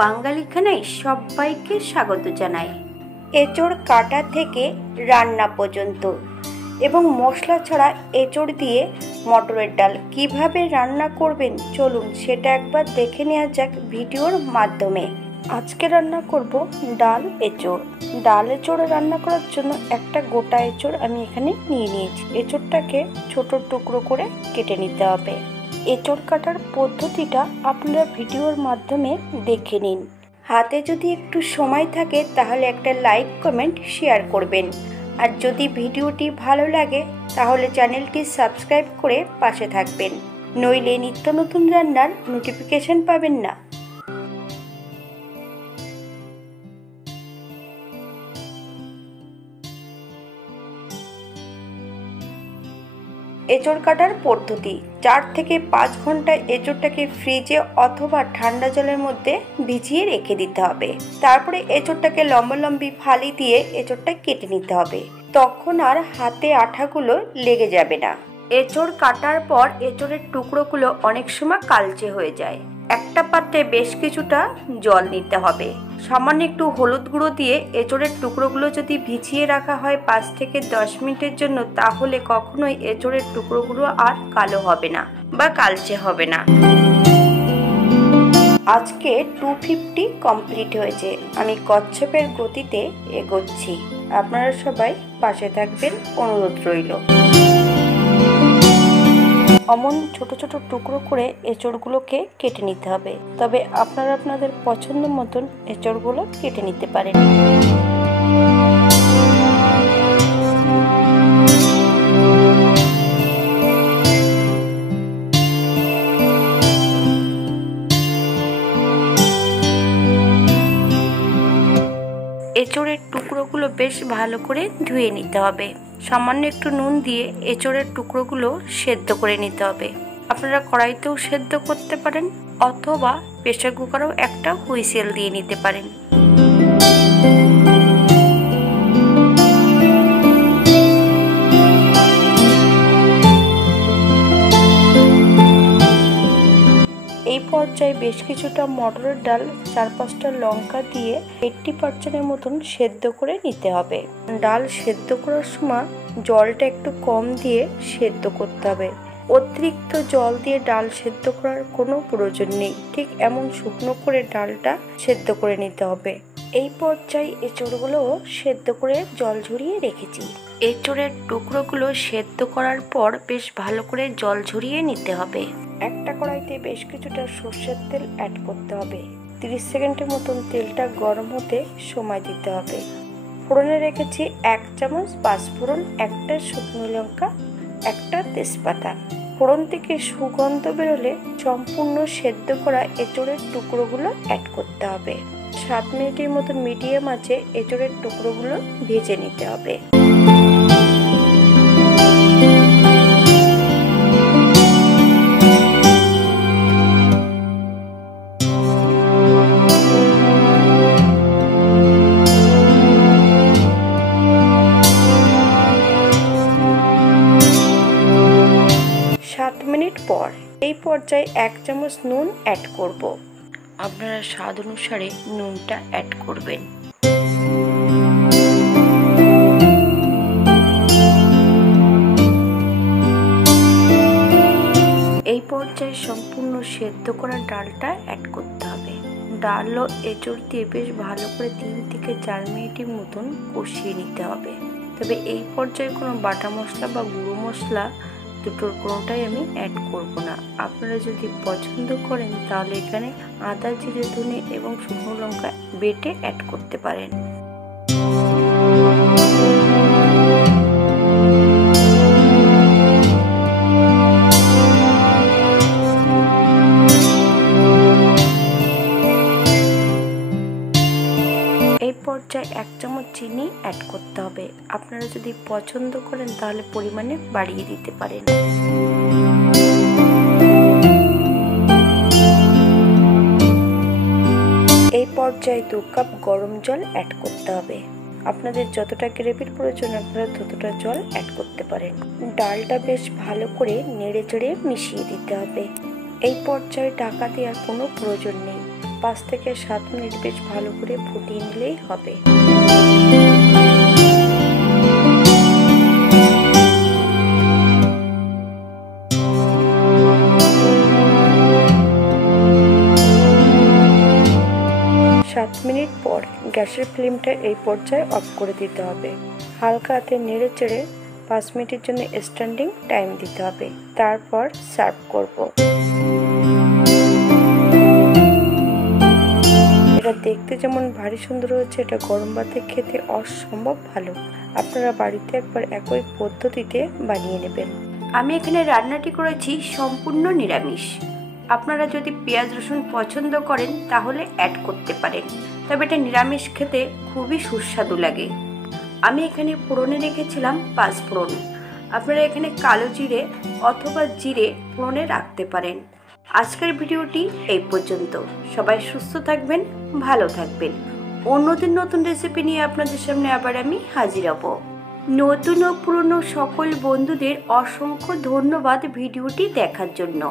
বাঙালিখানায় সবাইকে স্বাগত জানাই। এঁচোড় কাটা থেকে রান্না পর্যন্ত এবং মশলা ছাড়া এঁচোড় দিয়ে মটরের ডাল কিভাবে রান্না করবেন চলুন সেটা একবার দেখে নেওয়া যাক ভিডিওর মাধ্যমে। আজকে রান্না করব ডাল এঁচোড়। ডাল এঁচোড় রান্না করার জন্য একটা গোটা এঁচোড় আমি এখানে নিয়ে নিয়েছি। এঁচোড়টাকে ছোট টুকরো করে কেটে নিতে হবে। এঁচোড় কাটার পদ্ধতিটা আপনারা ভিডিওর মাধ্যমে দেখে নিন। হাতে যদি একটু সময় থাকে তাহলে একটা লাইক কমেন্ট শেয়ার করবেন, আর যদি ভিডিওটি ভালো লাগে তাহলে চ্যানেলটি সাবস্ক্রাইব করে পাশে থাকবেন, নইলে নিত্য নতুন রান্নার নোটিফিকেশন পাবেন না। এঁচোড় কাটার পদ্ধতি: 4 থেকে 5 ঘন্টা এঁচোড়টাকে ফ্রিজে অথবা ঠান্ডা জলের মধ্যে ভিজিয়ে রেখে দিতে হবে। তারপরে এঁচোড়টাকে লম্বালম্বি ফালি দিয়ে এঁচোড়টা কেটে নিতে হবে, তখন আর হাতে আঠাগুলো লেগে যাবে না। এঁচোড় কাটার পর এঁচোড়ের টুকরোগুলো অনেক সময় কালচে হয়ে যায়। একটা পাত্রে বেশ কিছুটা জল নিতে হবে। সামান্য একটু হলুদ গুঁড়ো দিয়ে এঁচোড়ের টুকরোগুলো যদি ভিজিয়ে রাখা হয় 5 থেকে 10 মিনিটের জন্য, তাহলে কখনোই এঁচোড়ের টুকরোগুলো আর কালো হবে না বা কালচে হবে না। আজকে 250 কমপ্লিট হয়েছে। আমি কচ্ছপের গতিতে এগোচ্ছি। আপনারা সবাই পাশে থাকবেন, অনুরোধ রইল। অমন ছোট ছোট টুকরো করে এঁচোড়গুলোকে কেটে নিতে হবে, তবে আপনারা আপনাদের পছন্দ মতন এঁচোড়গুলো কেটে নিতে পারেন। এঁচোড়ের টুকরোগুলো বেশ ভালো করে ধুয়ে নিতে হবে। সামান্য একটু নুন দিয়ে এঁচোড়ের টুকরোগুলো সেদ্ধ করে নিতে হবে। আপনারা কড়াইতেও সেদ্ধ করতে পারেন অথবা প্রেসার কুকারেও একটা হুইসেল দিয়ে নিতে পারেন। এই পর্যায়ে বেশ কিছুটা মটরের ডাল, 4-5টা লঙ্কা দিয়ে 80% মতন সেদ্ধ করে নিতে হবে। ডাল সেদ্ধ করার সময় জলটা একটু কম দিয়ে সেদ্ধ করতে হবে। অতিরিক্ত জল দিয়ে ডাল সেদ্ধ করার কোনো প্রয়োজন নেই। ঠিক এমন শুকনো করে ডালটা সেদ্ধ করে নিতে হবে। এই পর্যায়ে এঁচোড়গুলো সেদ্ধ করে জল ঝরিয়ে রেখেছি। এঁচোড়ের টুকরোগুলো সেদ্ধ করার পর বেশ ভালো করে জল ঝরিয়ে নিতে হবে। একটা কড়াইতে বেশ কিছুটা সর্ষের তেল অ্যাড করতে হবে। 30 সেকেন্ডের মতন তেলটা গরম হতে সময় দিতে হবে। ফোড়নে রেখেছি 1 চামচ পাঁচফোড়ন, একটা শুকনো লঙ্কা, একটা তেজপাতা। ফোড়ন থেকে সুগন্ধ বেরোলে সম্পূর্ণ সেদ্ধ করা এঁচোড়ের টুকরোগুলো অ্যাড করতে হবে। 7 মিনিটের মতো মিডিয়াম আঁচে এঁচোড়ের টুকরোগুলো ভেজে নিতে হবে। মিনিট পর এই পর্যায়ে 1 চামচ নুন অ্যাড করব। আপনারা স্বাদ অনুসারে নুনটা অ্যাড করবেন। এই পর্যায়ে সম্পূর্ণ সেদ্ধ করা ডালটা অ্যাড করতে হবে। ডাল ও এঁচোড় দিয়ে বেশ ভালো করে 3 থেকে 4 মিনিটের মতন কষিয়ে নিতে হবে। তবে এই পর্যায়ে কোনো বাটা মশলা বা গুঁড়ো মশলা দুটোর কোনোটাই আমি অ্যাড করব না। আপনারা যদি পছন্দ করেন তাহলে এখানে আদা, জিরে, ধনে এবং শুকনো লঙ্কা বেটে অ্যাড করতে পারেন। এই পর্যায়ে 1 চামচ চিনি অ্যাড করতে হবে। আপনারা যদি পছন্দ করেন তাহলে পরিমাণে বাড়িয়ে দিতে পারেন। এই পর্যায়ে 2 কাপ গরম জল অ্যাড করতে হবে। আপনাদের যতটা গ্রেভির প্রয়োজন আপনারা ততটা জল অ্যাড করতে পারেন। ডালটা বেশ ভালো করে নেড়ে চেড়ে মিশিয়ে দিতে হবে। এই পর্যায়ে ঢাকা দেওয়ার কোনো প্রয়োজন নেই। 5 থেকে 7 মিনিট বেশ ভালো করে ফুটিয়ে নিলেই হবে। 7 মিনিট পর গ্যাসের ফ্লেমটা এই পর্যায়ে অফ করে দিতে হবে। হালকা হাতে নেড়ে চেড়ে 5 মিনিটের জন্য স্ট্যান্ডিং টাইম দিতে হবে। তারপর সার্ভ করব। এটা দেখতে যেমন ভারী সুন্দর হচ্ছে, এটা গরম ভাতে খেতে অসম্ভব ভালো। আপনারা বাড়িতে একবার একই পদ্ধতিতে বানিয়ে নেবেন। আমি এখানে রান্নাটি করেছি সম্পূর্ণ নিরামিষ। আপনারা যদি পেঁয়াজ রসুন পছন্দ করেন তাহলে অ্যাড করতে পারেন, তবে এটা নিরামিষ খেতে খুবই সুস্বাদু লাগে। আমি এখানে ফোড়নে রেখেছিলাম 5 ফোড়ন। আপনারা এখানে কালো জিরে অথবা জিরে ফোড়নে রাখতে পারেন। আজকের ভিডিওটি এই পর্যন্ত। সবাই সুস্থ থাকবেন, ভালো থাকবেন। অন্যদিন নতুন রেসিপি নিয়ে আপনাদের সামনে আবার আমি হাজির হব। নতুন ও পুরনো সকল বন্ধুদের অসংখ্য ধন্যবাদ ভিডিওটি দেখার জন্য।